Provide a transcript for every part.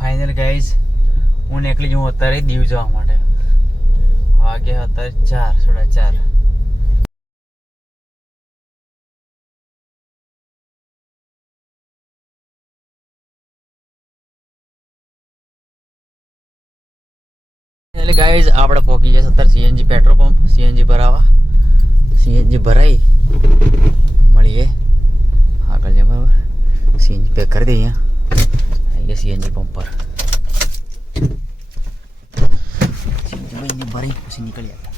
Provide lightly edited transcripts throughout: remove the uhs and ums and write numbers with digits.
Final guys હું નીકળી જઉં અત્યારે દીવ જવા માટે. વાગે અત્યારે 4, 4:30. એટલે ગાઈઝ આપણે પહોંચી જશે અત્યારે સીએનજી પેટ્રોલ પંપ. સીએનજી ભરાવા, સીએનજી ભરાઈ મળીએ આગળ છે બરાબર. સીએનજી પેક કરી દઈએ. આવી ગયા સીએનજી પંપ પર. સીએનજી ભાઈને ભરાઈ પછી નીકળી હતા.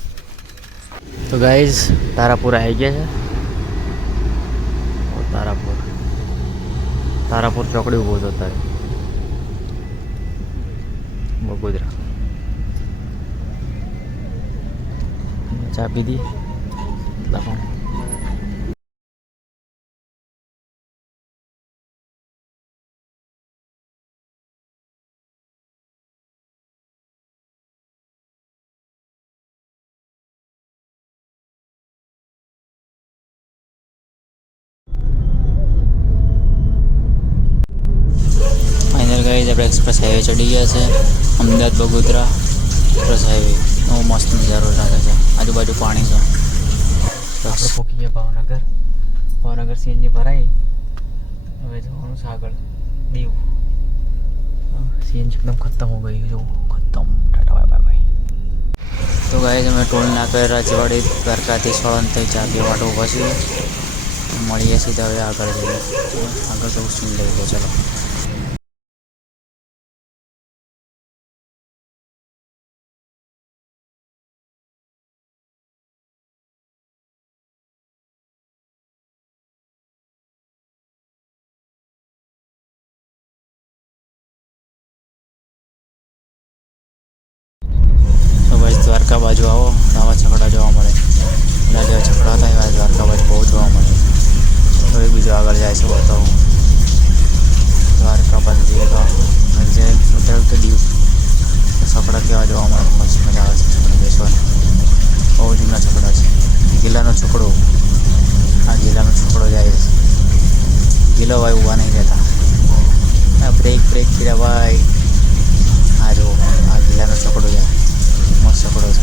તો ગાઈઝ તારાપુર આવી ગયા છે. તારાપુર ચોકડી ઉભો હતો અત્યારે. બગોદરા ચા પીધી ફાઇનલી ગાઈઝ આપણે એક્સપ્રેસ હાઈવે ચડી ગયા છે. અમદાવાદ બગોદરા એક્સપ્રેસ હાઈવે. બહુ મસ્ત નજારો લાગે છે. આજુબાજુ પાણી છે. આપણે પહોંચી ગયા ભાવનગર. સીએનજી ભરાઈ હવે જવાનું છે આગળ દીવ. સીએનજી એકદમ ખતમ હો ગઈ. જો ખતમ. Tata bye bye. તો ગાઈઝ અમે ટોલ નાકા રાજવાડી દ્વારકાથી સોળંથી ચા પીવા માટે ઊભા છીએ. મળીએ સીધા હવે આગળ જઈએ. આગળ તો શું લઈ લો. ચલો દ્વારકા બાજુ આવો તો આવા છકડા જોવા મળે. એના જેવા છકડા હતા એવા દ્વારકા બાજુ બહુ જોવા મળે. તો એક બીજો આગળ જાય છે બતાવું. દ્વારકા બાજુ જઈએ તો અત્યારે તો દીવ છકડા કેવા જોવા મળે. મસ્ત મજા આવે છે છકડા બેસવાની. બહુ જૂના છકડા છે. ગિલ્લાનો છકડો. આ ગિલ્લાનો છકડો જાય છે. ગિલ્લો ભાઈ ઊભા નહીં રહેતા. બ્રેક કર્યા ભાઈ. હા જો આ ગિલ્લાનો છકડો જાય. મસ્ત છકડો છે.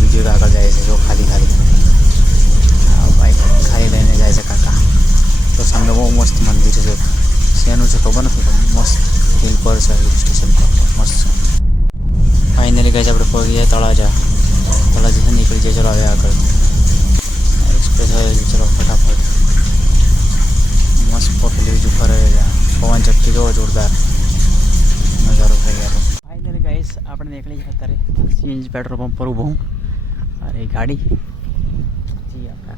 બીજું આગળ જાય છે જો ખાલી. હા બાઈક ખાલી લઈને જાય છે કાકા. તો સામે બહુ મસ્ત મંદિર છે. શેનું છે ખબર નથી પણ મસ્ત હિલ પર છે. હિલ સ્ટેશન પર મસ્ત છે. ફાઇનલી ગઈ છે આપણે પહોંચી ગયા તળાજાથી નીકળી જાય. ચલો હવે આગળ એક્સપ્રેસ હાઈવે. ચલો ફટાફટ. મસ્ત પકડી બીજું ફરે છે. પવન ચક્કી જોવો જોરદાર નજારો થઈ ગયો. ફાઇનલી ગાઈસ આપણે નીકળી ગયા અત્યારે સીએનજી પેટ્રોલ પંપ પર ઊભો હું. અરે ગાડી જી આપણે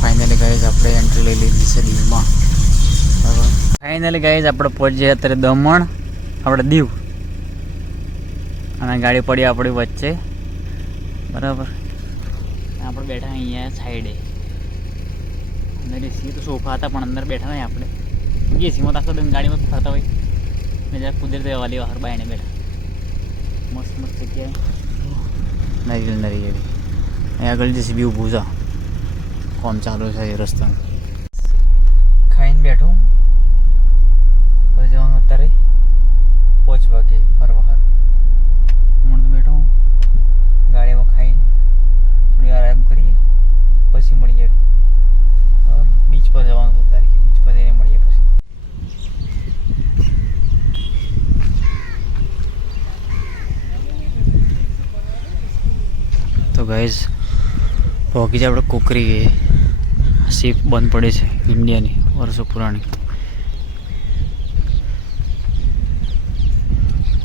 ફાઇનલી ગાઈસ આપણે એન્ટ્રી લઈ લીધી છે દીવમાં. બરાબર. ફાઇનલી ગાઈસ આપણે પહોંચીએ અત્યારે દમણ. આપણે દીવ અને ગાડી પડી આપણી વચ્ચે. બરાબર. આપણે બેઠા અહીંયા સાઈડે. અંદર એસી તો સોફા હતા પણ અંદર બેઠા નહીં આપણે. એસીમાં આખો દમ ગાડીમાં ફરતા હોય ને જરા કુદરતી વાલી બહાર બાયણે બેઠા. મસ્ત જગ્યાએ નરી એવી. અહીં આગળ જશે બી ઊભું છે. કોમ ચાલુ છે એ રસ્તાનું. ખાઈને બેઠો હવે જવાનું અત્યારે 5 વાગે ફરવા. હું તો બેઠો હું ગાડીમાં ખાઈને થોડી આરામ કરીએ પછી મળીએ. બીચ પર જવાનું હતું તારીખ. બીચ પર જઈને મળીએ પછી. તો ગાઈઝ પહોંચી જાય આપણે કુકરી ગઈએ. શિપ બંધ પડે છે ઇન્ડિયાની વર્ષો પુરાણી.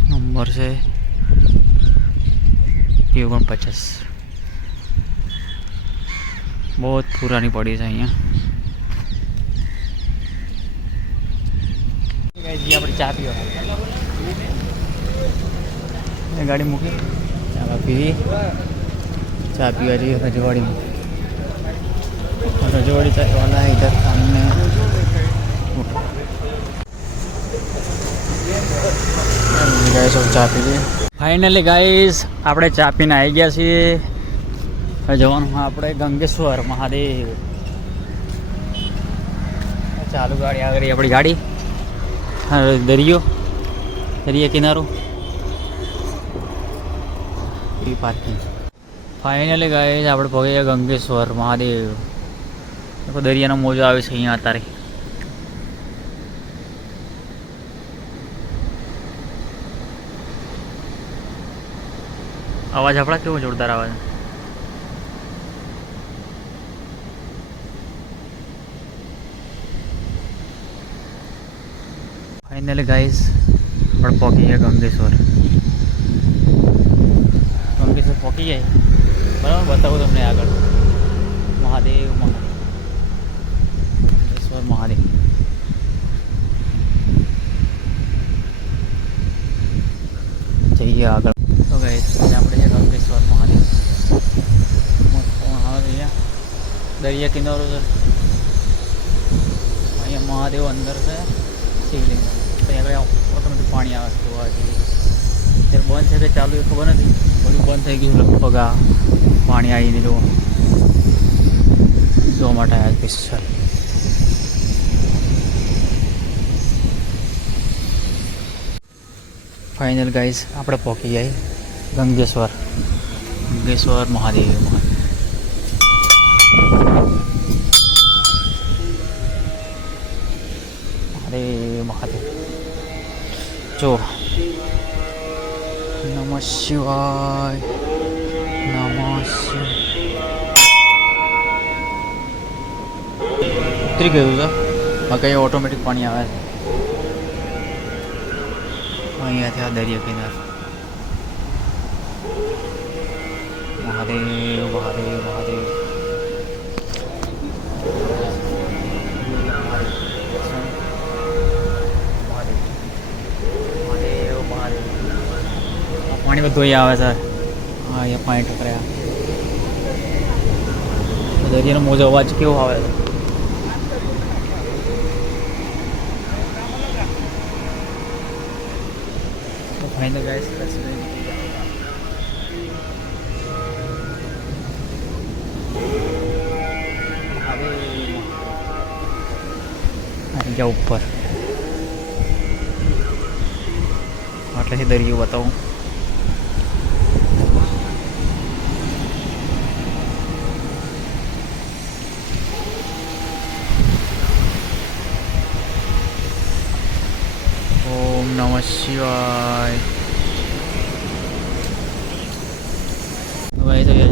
નંબર છે 49. બહુ પુરાની પડી છે અહીંયા. આપણે ચા પીવા ગાડી મૂકી ચા પીવી. ચા પીવા જઈએ રજવાડીમાં. रजवाड़ी चाय वाला है इधर सामने. गाइस अब चा पी लिए. फाइनली गाइस આપણે ચા પીને આવી ગયા છીએ. હવે જવાનું આપણે ગંગેશ્વર મહાદેવ. ચાલુ ગાડી આગળ આપણી ગાડી, દરિયો, દરિયા કિનારો, એ પાર્કિંગ. ફાઇનલી ગાઈસ આપણે પહોંચી ગયા ગંગેશ્વર મહાદેવ. દરિયાનો મોજો આવે છે અહીંયા અત્યારે. અવાજ આપણા કેવો જોરદાર આવે છે. ફાઇનલી ગાઈસ આપણે પહોંચી ગયા ગંગેશ્વર. ગંગેશ્વર પહોંચી જાય બરાબર, બતાવું તમને આગળ. મહાદેવ ગંગેશ્વર મહાદેવ. જઈએ આગળ. તો ગાઈસ આપણે છે ગંગેશ્વર મહાદેવ. અહીંયા દરિયા કિનારો છે, અહીંયા મહાદેવ અંદર છે, શિવલિંગ. અહીંયા ઓટોમેટિક પાણી આવે છે. અત્યારે બંધ છે કે ચાલુ એ ખબર નથી, બધું બંધ થઈ ગયું લગભગ. આ પાણી આવીને જોવા માટે આવ્યા સ્પેશિયલ. ફાઇનલ ગાઈસ આપણે પહોંચી જાય ગંગેશ્વર. ગંગેશ્વર મહાદેવ. મહાદેવ મહાદેવ. જો નમઃ શિવાય, નમઃ શિવાય. ઉતરી ગયું છે આ કઈ ઓટોમેટિક પાણી આવે છે અહીંયાથી. આ દરિયા કિનારો. મહાદેવ મહાદેવ મહાદેવ. પાણી બધું અહીંયા આવે છે. હા અહીંયા પાણી ટકરાયા. દરિયાનો મોજો અવાજ કેવો આવે છે. ફાઇનલ ગાઈસ અહીંયા ઉપર આટલેથી દરિયો બતાવું. ઓમ નમઃ શિવાય.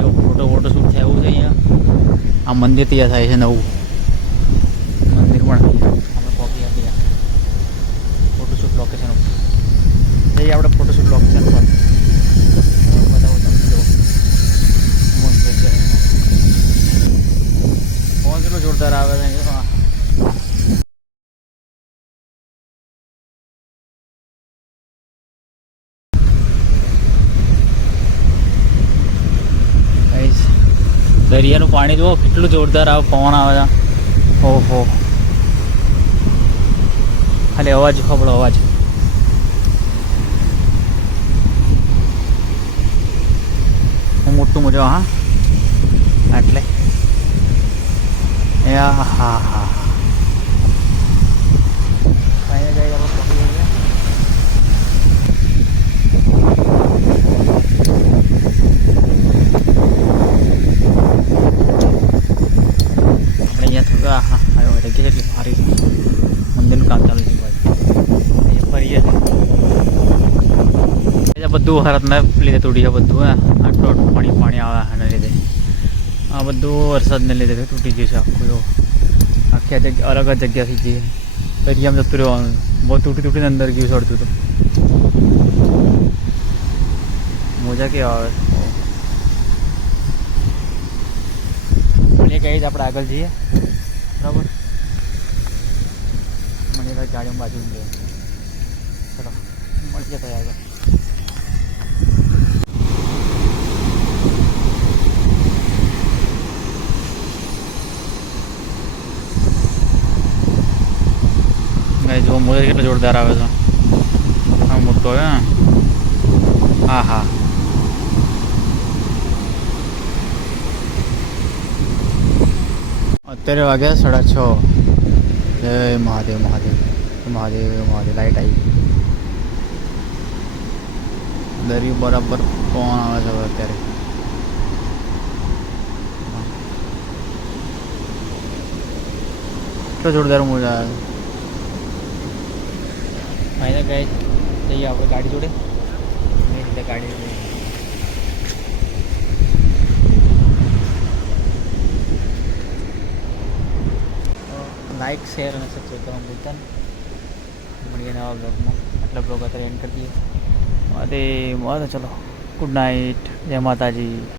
જો ફોટો શૂટ થાય એવું છે અહીંયા. આ મંદિર તૈયાર થાય છે નવું મંદિર પણ. આપણે પહોંચી ગયા ફોટોશૂટ લોકેશન ઉપર. જઈએ આપણે ફોટોશૂટ લોકેશન પર. બતાવો તમને જો મસ્ત જગ્યા. પવન કેટલો જોરદાર આવે છે. દરિયાનું પાણી જુઓ કેટલું જોરદાર આવે, પવન આવે છે. ઓહો ખાલી અવાજ ખબરો અવાજ. મોટું મજા. હા એટલે હા હા હા. કેટલી સારી મંદિરનું કામ ચાલુ છે ભાઈ. ફરીએ બધું વરસાદના લીધે તૂટી જાય બધું. આટલું આટલું પાણી આવે એના લીધે. આ બધું વરસાદને લીધે તૂટી ગયું છે આખું. આખી અલગ જ જગ્યાથી જઈએ દરિયામાં જતું રહેવાનું. બહુ તૂટીને અંદર ગયું સડતું તો. મોજા કેવા આવે. મને કહી જ આપણે આગળ જઈએ બરાબર. મને ગાડીમાં બાજુ જ ચલો મળી જતા આગળ. જો મોજા કેટલો જોરદાર આવે છે. હા મોટો હે. હા હા અત્યારે વાગ્યા 6:30. જય મહાદેવ મહાદેવ મહાદેવ મહાદેવ. લાઈટ આવી. દરિયો બરાબર પવન આવે છે હવે અત્યારે. એટલો જોરદાર મજા આવે. ફાઇનલ ગાઈસ જઈએ આપણે ગાડી જોડે. મેં રીતે ગાડી લાઈક શેર અને સબસ્ક્રાઈબ કરવાનું ભૂલતા નહીં. મળીએ નવા બ્લોગમાં. આટલા બ્લોગ અત્યારે એન્ડ કરી દઈએ. ચલો ગુડ નાઇટ. જય માતાજી.